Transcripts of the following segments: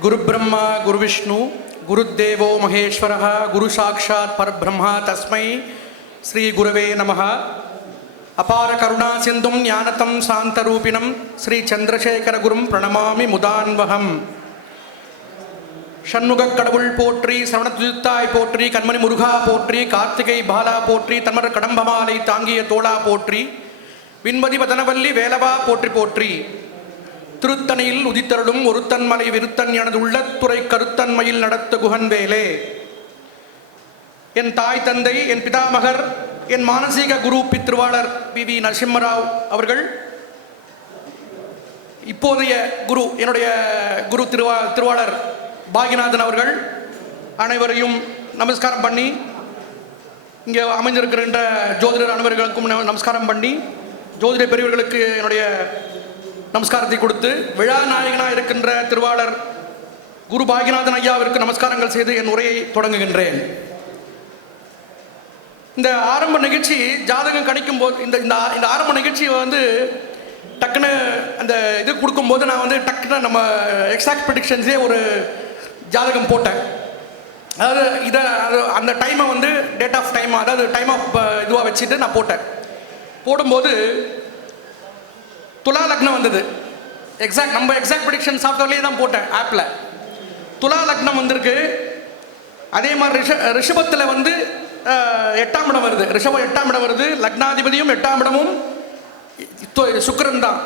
குரு பிரம்மா குரு விஷ்ணு குருத்தேவோ மகேஸ்வர குரு சாட்சாத் பரபிரம்மா தஸ்மை ஸ்ரீ குருவே நம அபார கருணா சிந்தும் ஞானத்தம் சாந்தரூபிணம் ஸ்ரீ சந்திரசேகர குரும் பிரணமாமி முதான்வகம். ஷண்முகக் கடவுள் போற்றி சரவணத்துத்தாய் போற்றி கண்மணி முருகா போற்றி கார்த்திகை பாலா போற்றி தன்மர் கடம்பமாலை தாங்கிய தோளா போற்றி விண்மதி வதனவல்லி வேலவா போற்றி போற்றி. திருத்தணியில் உதித்தருளும் ஒருத்தன்மலை விருத்தன் எனது உள்ளத்துறை கருத்தன்மையில் நடத்த குகன் வேலே என் தாய் தந்தை என் பிதாமகர் என் மானசீக குரு பித்ருவாளர் பி. வி. நரசிம்மராவ் அவர்கள் இப்போதைய குரு என்னுடைய குரு திருவா திருவாளர் பாகிநாதன் அவர்கள் அனைவரையும் நமஸ்காரம் பண்ணி இங்கே அமைந்திருக்கின்ற ஜோதிடர் அனைவர்களுக்கும் ந- நமஸ்காரம் பண்ணி ஜோதிட பெரியவர்களுக்கு என்னுடைய நமஸ்காரத்தை கொடுத்து விழா நாயகனாக இருக்கின்ற திருவாளர் குரு பாகிநாதன் ஐயாவிற்கு நமஸ்காரங்கள் செய்து என் உரையை தொடங்குகின்றேன். இந்த ஆரம்ப நிகழ்ச்சி ஜாதகம் கணிக்கும் போது இந்த இந்த இந்த ஆரம்ப நிகழ்ச்சியை வந்து டக்குன்னு அந்த இது கொடுக்கும்போது நான் வந்து டக்குன்னு நம்ம எக்ஸாக்ட் ப்ரிடிக்ஷன்ஸே ஒரு ஜாதகம் போட்டேன். அதாவது இதை அது அந்த டைமை வந்து டேட் ஆஃப் டைம் அதாவது டைம் ஆஃப் இதுவாக வச்சுட்டு நான் போட்டேன். போடும்போது துலா லக்னம் வந்தது. எக்ஸாக்ட் நம்ம எக்ஸாக்ட் ப்ரிடிக்ஷன் சாஃப்ட்வேர்லேயே தான் போட்டேன் ஆப்பில் துலா லக்னம் வந்திருக்கு. அதே மாதிரி ரிஷ ரிஷபத்தில் வந்து எட்டாம் இடம் வருது. ரிஷபம் எட்டாம் இடம் வருது லக்னாதிபதியும் எட்டாம் இடமும் சுக்கரன் தான்.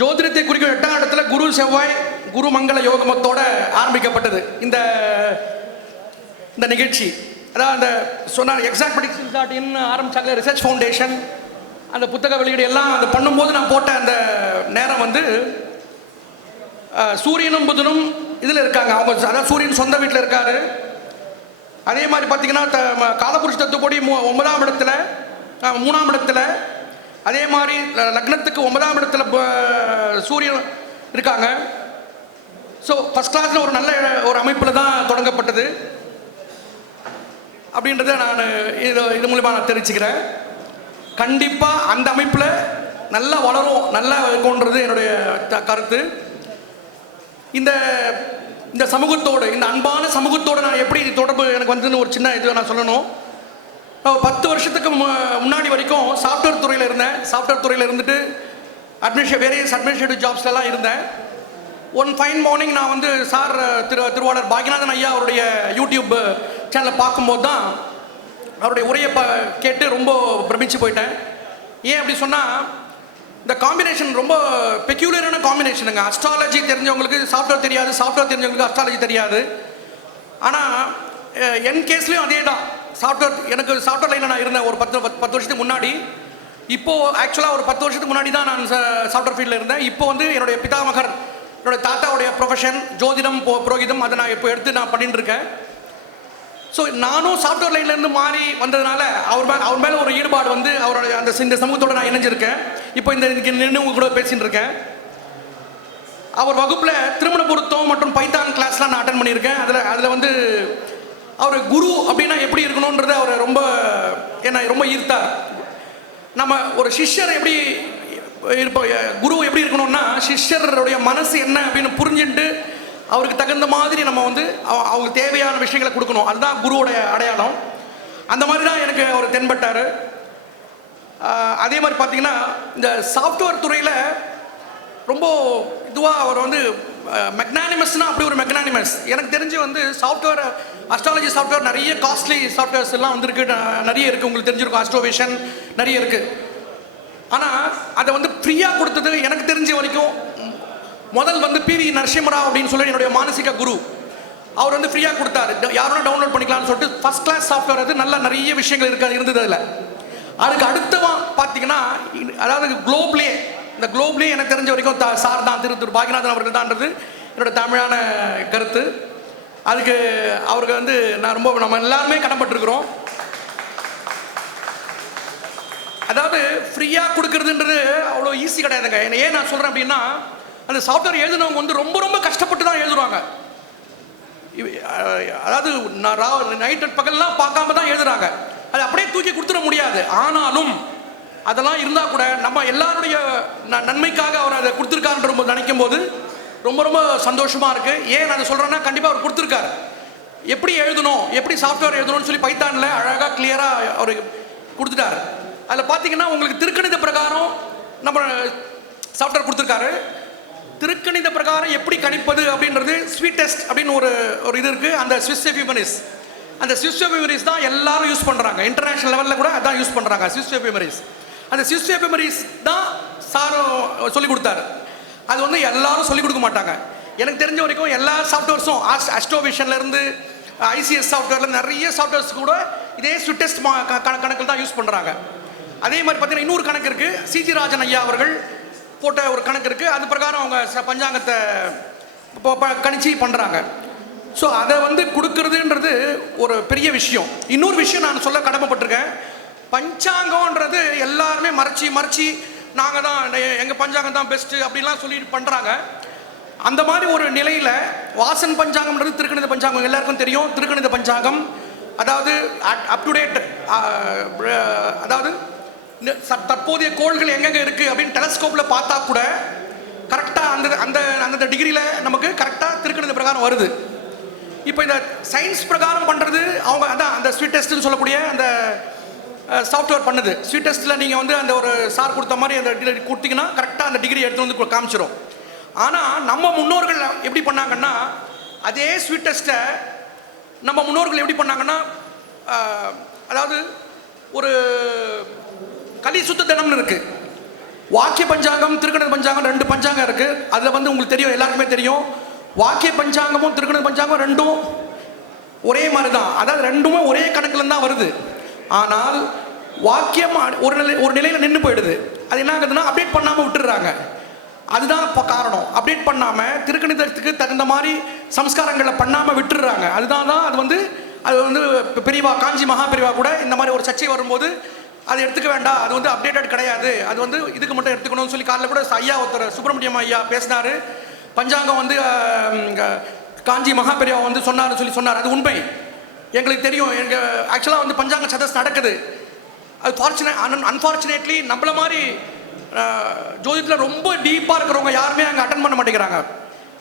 ஜோதிடத்தை குறிக்கும் எட்டாம் இடத்துல குரு செவ்வாய் குரு மங்கள யோகமத்தோட ஆரம்பிக்கப்பட்டது. இந்த இந்த நிகழ்ச்சி. அதாவது அந்த சொன்னார் எக்ஸாக்ட் ப்ரிடிக்ஷன் டாட் இன் ஆரம்பிச்சாங்க ரிசர்ச் ஃபவுண்டேஷன் அந்த புத்தக வெளியீடு எல்லாம் அது பண்ணும்போது நான் போட்ட அந்த நேரம் வந்து சூரியனும் புதனும் இதில் இருக்காங்க. அவங்க அதாவது சூரியன் சொந்த வீட்டில் இருக்காரு. அதே மாதிரி பார்த்தீங்கன்னா த ம- காலபுருஷ தத்துவப்படி மூ ஒன்பதாம் இடத்துல மூணாம் இடத்துல அதே மாதிரி லக்னத்துக்கு ஒன்பதாம் இடத்துல சூரியன் இருக்காங்க. ஸோ ஃபஸ்ட் கிளாஸில் ஒரு நல்ல ஒரு அமைப்பில் தான் தொடங்கப்பட்டது. அப்படின்றத நான் இது இது மூலிமா நான் தெரிவிச்சுக்கிறேன் கண்டிப்பாக அந்த அமைப்பில் நல்லா வளரும் நல்லா இருக்கும்ன்றது என்னுடைய கருத்து. இந்த இந்த சமூகத்தோடு இந்த அன்பான சமூகத்தோடு நான் எப்படி தொடர்பு எனக்கு வந்து ஒரு சின்ன இது நான் சொல்லணும். நான் பத்து வருஷத்துக்கு மு- முன்னாடி வரைக்கும் சாஃப்ட்வேர் துறையில் இருந்தேன். சாஃப்ட்வேர் துறையில் இருந்துட்டு அட்மினிஸ்ட்ரே வேரியஸ் அட்மினிஸ்ட்ரேட்டிவ் ஜாப்ஸ்லலாம் இருந்தேன். ஒன் ஃபைன் மார்னிங் நான் வந்து சார் திரு திருவாளர் பாக்யநாதன் ஐயா அவருடைய யூடியூப் சேனலை பார்க்கும்போது தான் அவருடைய உரையை ப கேட்டு ரொம்ப பிரமிச்சு போயிட்டேன். ஏன் அப்படி சொன்னால் இந்த காம்பினேஷன் ரொம்ப பெக்யூலரான காம்பினேஷனுங்க அஸ்ட்ராலஜி தெரிஞ்சவங்களுக்கு சாஃப்ட்வேர் தெரியாது சாஃப்ட்வேர் தெரிஞ்சவங்களுக்கு அஸ்ட்ராலஜி தெரியாது. ஆனால் என் கேஸ்லேயும் அதே தான் சாஃப்ட்வேர் எனக்கு சாஃப்ட்வேர் லைனில் நான் இருந்தேன் ஒரு பத்து பத்து பத்து வருஷத்துக்கு முன்னாடி. இப்போது ஆக்சுவலாக ஒரு பத்து வருஷத்துக்கு முன்னாடி தான் நான் சாஃப்ட்வேர் ஃபீல்டில் இருந்தேன். இப்போ வந்து என்னுடைய பிதாமகர் என்னுடைய தாத்தாவுடைய ப்ரொஃபஷன் ஜோதிடம் போ புரோகிதம் அதை நான் இப்போ எடுத்து நான் பண்ணிட்டு இருக்கேன். ஸோ நானும் சாஃப்ட்வேர் லைன்லேருந்து மாறி வந்ததுனால அவர் மேலே அவர் மேலே ஒரு ஈடுபாடு வந்து அவருடைய அந்த இந்த சமூகத்தோட நான் இணைஞ்சிருக்கேன். இப்போ இந்த இன்னைக்கு நின்று உங்க கூட பேசிட்டு இருக்கேன். அவர் வகுப்பில் திருமண பொருத்தம் மற்றும் பைத்தான் கிளாஸ்லாம் நான் அட்டன் பண்ணியிருக்கேன். அதில் அதில் வந்து அவர் குரு அப்படின்னா எப்படி இருக்கணுன்றது அவர் ரொம்ப என்ன ரொம்ப ஈர்த்தார். நம்ம ஒரு சிஷ்யர் எப்படி இருப்ப குரு எப்படி இருக்கணும்னா சிஷ்யருடைய மனசு என்ன அப்படின்னு புரிஞ்சுட்டு அவருக்கு தகுந்த மாதிரி நம்ம வந்து அவ- தேவையான விஷயங்களை கொடுக்கணும். அதுதான் குருவோடைய அடையாளம். அந்த மாதிரி தான் எனக்கு அவர் தென்பட்டார். அதே மாதிரி பார்த்தீங்கன்னா இந்த சாஃப்ட்வேர் துறையில் ரொம்ப இதுவாக அவர் வந்து மெக்னானிமஸ்னா அப்படி ஒரு மெக்னானிமஸ் எனக்கு தெரிஞ்சு வந்து சாஃப்ட்வேர் அஸ்ட்ராலஜி சாஃப்ட்வேர் நிறைய காஸ்ட்லி சாஃப்ட்வேர்ஸ் எல்லாம் வந்துருக்கு. நிறைய இருக்குது உங்களுக்கு தெரிஞ்சிருக்கும். அஸ்ட்ரோவேஷன் நிறைய இருக்குது ஆனால் அதை வந்து ஃப்ரீயாக கொடுத்தது எனக்கு தெரிஞ்ச வரைக்கும் முதல் வந்து பிவி நரசிம்மராவ் அப்படின்னு சொல்லி என்னுடைய மானசிக குரு. அவர் வந்து ஃப்ரீயாக கொடுத்தாரு. யாரும் டவுன்லோட் பண்ணிக்கலாம்னு சொல்லிட்டு ஃபர்ஸ்ட் கிளாஸ் சாஃப்ட்வேர் அது நல்ல நிறைய விஷயங்கள் இருக்க இருந்தது அதில். அதுக்கு அடுத்தவன் பார்த்தீங்கன்னா அதாவது குளோப்லேயே இந்த குளோப்லேயே எனக்கு தெரிஞ்ச வரைக்கும் சார் தான் திரு திரு பாகிநாதன் அவர்கள் தான்ன்றது என்னோட தமிழான கருத்து. அதுக்கு அவருக்கு வந்து நான் ரொம்ப நம்ம எல்லாருமே கடன்பட்டுருக்குறோம். அதாவது ஃப்ரீயாக கொடுக்கறதுன்றது அவ்வளோ ஈஸி கிடையாதுங்க. என்ன ஏன் நான் சொல்கிறேன் அப்படின்னா அந்த சாஃப்ட்வேர் எழுதுனவங்க வந்து ரொம்ப ரொம்ப கஷ்டப்பட்டு தான் எழுதுறாங்க. அதாவது நான் ரா நைட் பகல்லாம் பார்க்காம தான் எழுதுறாங்க. அது அப்படியே தூக்கி கொடுத்துட முடியாது. ஆனாலும் அதெல்லாம் இருந்தால் கூட நம்ம எல்லாருடைய ந- நன்மைக்காக அவர் அதை கொடுத்துருக்காருன்ற நினைக்கும் போது ரொம்ப ரொம்ப சந்தோஷமாக இருக்குது ஏன் நான் அதை சொல்கிறேன்னா கண்டிப்பாக அவர் கொடுத்துருக்காரு. எப்படி எழுதணும்? எப்படி சாஃப்ட்வேர் எழுதணும்னு சொல்லி பைத்தானில் அழகாக கிளியராக அவர் கொடுத்துட்டாரு. அதில் பார்த்தீங்கன்னா உங்களுக்கு திருக்கணித பிரகாரம் நம்ம சாஃப்ட்வேர் கொடுத்துருக்காரு. திருக்கணித பிரகாரம் எப்படி கணிப்பது அப்படின்றது ஸ்வீட்டஸ்ட் அப்படின்னு ஒரு ஒரு இது இருக்குது அந்த ஸ்விஸ் மெமரிஸ் அந்த ஸ்விஸ் மெமரிஸ் தான் எல்லாரும் யூஸ் பண்ணுறாங்க இன்டர்நேஷனல் லெவலில் கூட அதான் யூஸ் பண்ணுறாங்க ஸ்விஸ் மெமரிஸ் அந்த ஸ்விஸ் மெமரிஸ் தான் சாரும் சொல்லி கொடுத்தாரு. அது வந்து எல்லாரும் சொல்லிக் கொடுக்க மாட்டாங்க. எனக்கு தெரிஞ்ச வரைக்கும் எல்லா சாஃப்ட்வேர்ஸும் அஸ்டோவிஷன்ல இருந்து ஐசிஎஸ் சாஃப்ட்வேர்ல நிறைய சாஃப்ட்வேர்ஸ் கூட இதே ஸ்விட்டஸ்ட் கணக்கில் தான் யூஸ் பண்ணுறாங்க அதே மாதிரி பார்த்தீங்கன்னா இன்னொரு கணக்கு இருக்கு. சிஜி ராஜன் ஐயா அவர்கள் போட்ட ஒரு கணக்கு இருக்குது அது பிரகாரம் அவங்க பஞ்சாங்கத்தை ப- கணிச்சு பண்ணுறாங்க ஸோ அதை வந்து கொடுக்கறதுன்றது ஒரு பெரிய விஷயம். இன்னொரு விஷயம் நான் சொல்ல கடமைப்பட்டிருக்கேன். பஞ்சாங்கம்ன்றது எல்லாருமே மறைச்சி மறைச்சி நாங்கள் தான் எங்கள் பஞ்சாங்கம் தான் பெஸ்ட்டு அப்படிலாம் சொல்லிட்டு பண்ணுறாங்க அந்த மாதிரி ஒரு நிலையில் வாசன் பஞ்சாங்கம்ன்றது திருக்கணித பஞ்சாங்கம். எல்லாருக்கும் தெரியும். திருக்கணித பஞ்சாங்கம். அதாவது அப் டு டேட் அதாவது தற்போதைய கோள்கள் எங்கெங்க இருக்குது அப்படின்னு டெலஸ்கோப்பில் பார்த்தா கூட கரெக்டாக அந்த அந்த அந்த டிகிரியில் நமக்கு கரெக்டாக திருக்கணித பிரகாரம் வருது. இப்போ இந்த சயின்ஸ் பிரகாரம் பண்ணுறது அவங்க அதான் அந்த ஸ்வீட் டெஸ்ட்னு சொல்லக்கூடிய அந்த சாஃப்ட்வேர் பண்ணுது. ஸ்வீட் டெஸ்ட்டில் நீங்கள் வந்து அந்த ஒரு சார் கொடுத்த மாதிரி அந்த டிகிரி கொடுத்தீங்கன்னா கரெக்டாக அந்த டிகிரி எடுத்து வந்து காமிச்சிடும் ஆனால் நம்ம முன்னோர்கள் எப்படி பண்ணாங்கன்னா அதே ஸ்வீட் டெஸ்ட்டை நம்ம முன்னோர்கள் எப்படி பண்ணாங்கன்னா அதாவது ஒரு கலி சுத்த தினம்னு இருக்கு. வாக்கிய பஞ்சாங்கம் திருக்கண பஞ்சாங்கம் ரெண்டு பஞ்சாங்கம் இருக்கு. அதில் வந்து உங்களுக்கு தெரியும் எல்லாருக்குமே தெரியும். வாக்கிய பஞ்சாங்கமும் திருக்கண பஞ்சாங்கம் ரெண்டும் ஒரே மாதிரி தான் அதாவது ரெண்டுமே ஒரே கணக்குல தான் வருது. ஆனால் வாக்கியம் ஒரு நிலை ஒரு நிலையில் நின்று போயிடுது. அது என்ன ஆகுதுன்னா அப்டேட் பண்ணாமல் விட்டுடுறாங்க. அதுதான் இப்போ காரணம். அப்டேட் பண்ணாமல் திருக்கணிதத்துக்கு தகுந்த மாதிரி சம்ஸ்காரங்களை பண்ணாமல் விட்டுடுறாங்க. அதுதான் தான் அது வந்து அது வந்து பெரியவா காஞ்சி மகா பெரியவா கூட இந்த மாதிரி ஒரு சர்ச்சை வரும்போது அதை எடுத்துக்க வேண்டாம். அது வந்து அப்டேட்டட் கிடையாது. அது வந்து இதுக்கு மட்டும் எடுத்துக்கணும்னு சொல்லி காலையில் கூட ஐயா ஒருத்தர் சுப்பிரமணியம் ஐயா பேசினார். பஞ்சாங்கம் வந்து காஞ்சி மகாபெரியா வந்து சொன்னார்னு சொல்லி சொன்னார். அது உண்மை. எங்களுக்கு தெரியும். எங்கள் ஆக்சுவலாக வந்து பஞ்சாங்க சதஸ் நடக்குது. அது ஃபார்ச்சுனேட் அன்ஃபார்ச்சுனேட்லி நம்மள மாதிரி ஜோதிடத்தில் ரொம்ப டீப்பாக இருக்கிறவங்க யாருமே அங்கே அட்டன் பண்ண மாட்டேங்கிறாங்க.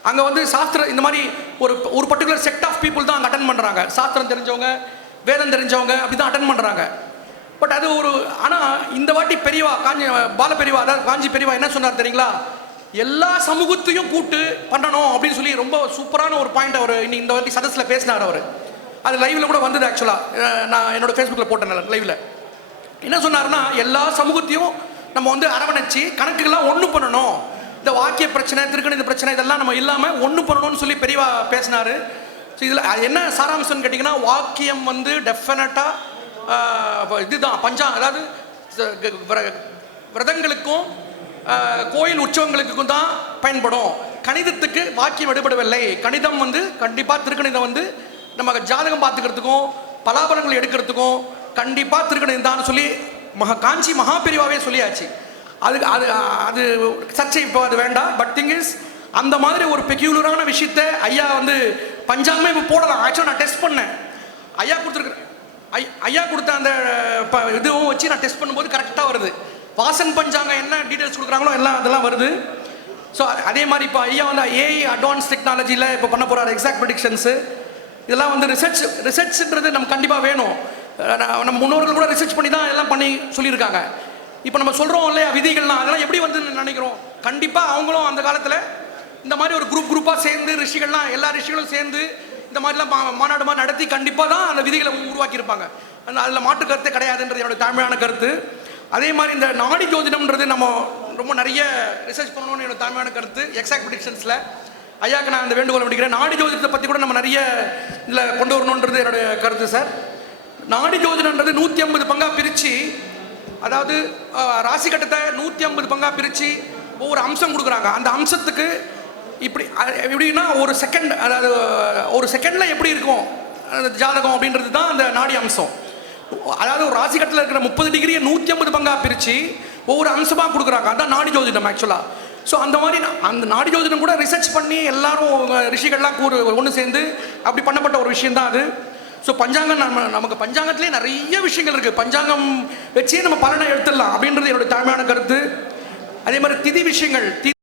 அங்கே வந்து சாஸ்திரம் இந்த மாதிரி ஒரு ஒரு பர்டிகுலர் செட் ஆஃப் பீப்புள் தான் அங்கே அட்டன் பண்ணுறாங்க சாஸ்திரம் தெரிஞ்சவங்க வேதம் தெரிஞ்சவங்க அப்படி தான் அட்டன் பண்ணுறாங்க பட் அது ஒரு ஆனால் இந்த வாட்டி பெரியவா காஞ்சி பால பெரியவா அதாவது காஞ்சி பெரியவா என்ன சொன்னார் தெரியுங்களா? எல்லா சமூகத்தையும் கூட்டு பண்ணணும் அப்படின்னு சொல்லி ரொம்ப சூப்பரான ஒரு பாயிண்ட் அவர் இன்னைக்கு இந்த வாட்டி சதஸில் பேசினார் அவர். அது லைவ்ல கூட வந்தது ஆக்சுவலாக நான் என்னோட ஃபேஸ்புக்கில் போட்டேன் லைவ்ல என்ன சொன்னார்னா எல்லா சமூகத்தையும் நம்ம வந்து அரவணைச்சு கணக்குகள்லாம் ஒன்று பண்ணணும். இந்த வாக்கிய பிரச்சனை திருக்கணித பிரச்சனை இதெல்லாம் நம்ம இல்லாமல் ஒன்று பண்ணணும்னு சொல்லி பெரியவா பேசினார். ஸோ இதில் என்ன சாராம்சம்னு கேட்டிங்கன்னா வாக்கியம் வந்து டெஃபினட்டாக இதுதான் பஞ்சா அதாவது விர- விரதங்களுக்கும் கோயில் உற்சவங்களுக்கும் தான் பயன்படும். கணிதத்துக்கு வாக்கியம் எடுபடவில்லை. கணிதம் வந்து கண்டிப்பாக திருக்கணிதம் வந்து நம்ம ஜாதகம் பார்த்துக்கிறதுக்கும் பலாபலங்கள் எடுக்கிறதுக்கும் கண்டிப்பாக திருக்கணிதம் தான் சொல்லி மகா காஞ்சி மகாபெரிவாவே சொல்லியாச்சு. அது அது அது சர்ச்சை இப்போ அது வேண்டாம். பட் திங் இஸ் அந்த மாதிரி ஒரு பெக்யூலரான விஷயத்த ஐயா வந்து பஞ்சாங்கமே இப்போ போடலாம். ஆக்சுவலாக நான் டெஸ்ட் பண்ணேன். ஐயா கொடுத்துருக்குறேன் ஐயா கொடுத்த அந்த ப- இதுவும் வச்சு நான் டெஸ்ட் பண்ணும்போது கரெக்டாக வருது. வாசன் பஞ்சாங்க என்ன டீட்டெயில்ஸ் கொடுக்குறாங்களோ எல்லாம் அதெல்லாம் வருது. ஸோ அதே மாதிரி இப்போ ஐயா வந்து ஏஐ அட்வான்ஸ் டெக்னாலஜியில் இப்போ பண்ண போகிறாரு எக்ஸாக்ட் ப்ரெடிக்ஷன்ஸு இதெல்லாம் வந்து ரிசர்ச் ரிசர்ச்ன்றது நம்ம கண்டிப்பாக வேணும். நம்ம முன்னோர்கள் கூட ரிசர்ச் பண்ணி தான் எல்லாம் பண்ணி சொல்லியிருக்காங்க. இப்போ நம்ம சொல்கிறோம் இல்லையா விதிகள்லாம் அதெல்லாம் எப்படி வந்து நினைக்கிறோம். கண்டிப்பாக அவங்களும் அந்த காலத்தில் இந்த மாதிரி ஒரு குரூப் குரூப்பாக சேர்ந்து ரிஷிகள்லாம் எல்லா ரிஷிகளும் சேர்ந்து இந்த மாதிரிலாம் மா- மாநாடு மாதிரி நடத்தி கண்டிப்பாக தான் அந்த விதிகளை உருவாக்கியிருப்பாங்க. அதில் மாற்று கருத்தே கிடையாதுன்றது என்னோட தாழ்மையான கருத்து. அதே மாதிரி இந்த நாடி ஜோதிடம்ன்றது நம்ம ரொம்ப நிறைய ரிசர்ச் பண்ணணும்னு என்னோட தாழ்மையான கருத்து. எக்ஸாக்ட் ப்ரிடிக்ஷன்ஸில் ஐயாக்கு நான் அந்த வேண்டுகோள் விடுக்கிறேன். நாடி ஜோதிடத்தை பற்றி கூட நம்ம நிறைய இதில் கொண்டு வரணுன்றது என்னுடைய கருத்து சார். நாடி ஜோதிடம்ன்றது நூற்றி ஐம்பது பங்காக பிரித்து அதாவது ராசி கட்டத்தை நூற்றி ஐம்பது பங்காக பிரித்து ஒவ்வொரு அம்சம் கொடுக்குறாங்க. அந்த அம்சத்துக்கு இப்படி எப்படின்னா ஒரு செகண்ட் அதாவது ஒரு செகண்டில் எப்படி இருக்கும்? அந்த ஜாதகம் அப்படின்றது தான் அந்த நாடி அம்சம். அதாவது ஒரு ராசி கட்டத்தில் இருக்கிற முப்பது டிகிரியை நூற்றி ஐம்பது பங்காக பிரித்து ஒவ்வொரு அம்சமாக கொடுக்குறாங்க. அதான் நாடி ஜோதிடம் ஆக்சுவலாக ஸோ அந்த மாதிரி அந்த நாடி ஜோதிடம் கூட ரிசர்ச் பண்ணி எல்லாரும் ரிஷிகள்லாம் கூறு ஒன்று சேர்ந்து அப்படி பண்ணப்பட்ட ஒரு விஷயம் தான் அது. ஸோ பஞ்சாங்கம் நம்ம நமக்கு பஞ்சாங்கத்திலே நிறைய விஷயங்கள் இருக்குது பஞ்சாங்கம் வச்சே நம்ம பலனை எடுத்துடலாம் அப்படின்றது என்னோட தாழ்மையான கருத்து. அதே மாதிரி திதி விஷயங்கள் தி